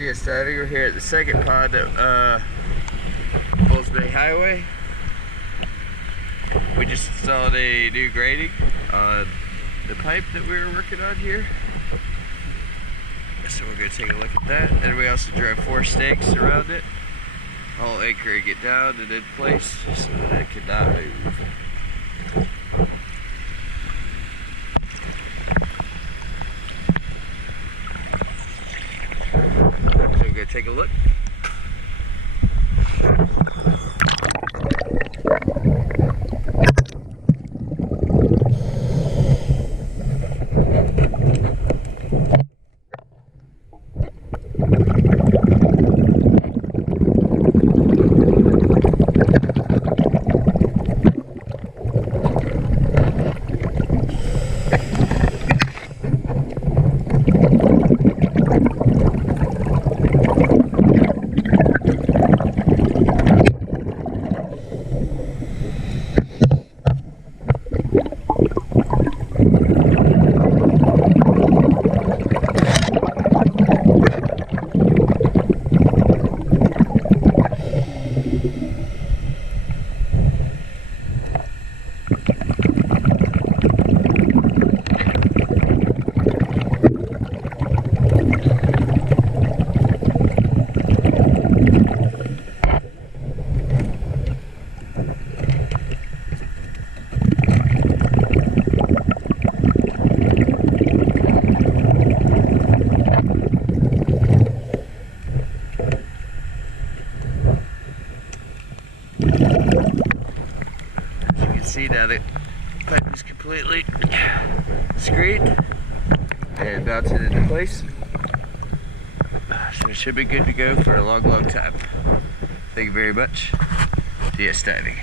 Yes, diving. We're here at the second pond of Bulls Bay Highway. We just installed a new grating on the pipe that we were working on here. So we're going to take a look at that. And we also drove 4 stakes around it, all anchoring it down and in place so that it could not move. So we're going to take a look. See, now the pipe is completely screened and mounted into place, so it should be good to go for a long time. Thank you very much. DS Diving.